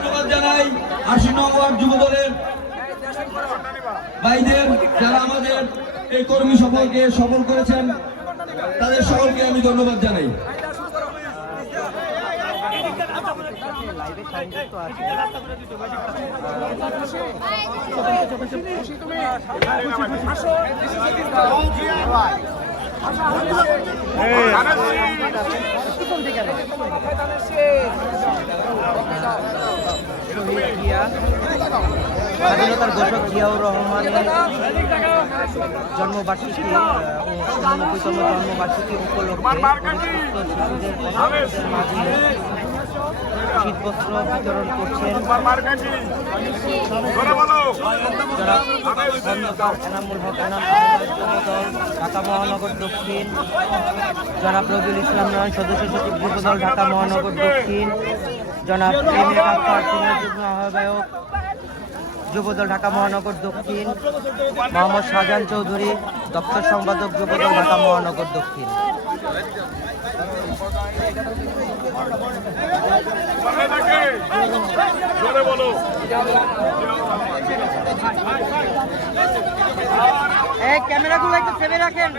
ধন্যবাদ জানাই ৮০ নং ওয়ার্ড যুব দলের ভাইদের, যারা আমাদের এই কর্মী সফলকে সফল করেছেন, তাদের সকলকে আমি ধন্যবাদ জানাই। স্বাধীনতার ঘোষক জিয়াউর রহমানের জন্মবার্ষিকী ও 89তম জন্মবার্ষিকী উপলক্ষে শিশুদের মাঝে শীতবস্ত্র বিতরণ করছেন এনামুল হক এনাম যুবদল ঢাকা মহানগর দক্ষিণ, জনাব রবিউল ইসলাম নয়ন সদস্য সচিব যুবদল ঢাকা মহানগর দক্ষিণ, জনাব এম এ আখতার সিনিয়র যুগ্ম আহ্বায়ক যুবদল ঢাকা মহানগর দক্ষিণ, মোহাম্মদ শাহজাহান চৌধুরী দপ্তর সম্পাদক যুবদল ঢাকা মহানগর দক্ষিণ। এই ক্যামেরাগুলো একটু সেভে রাখেন।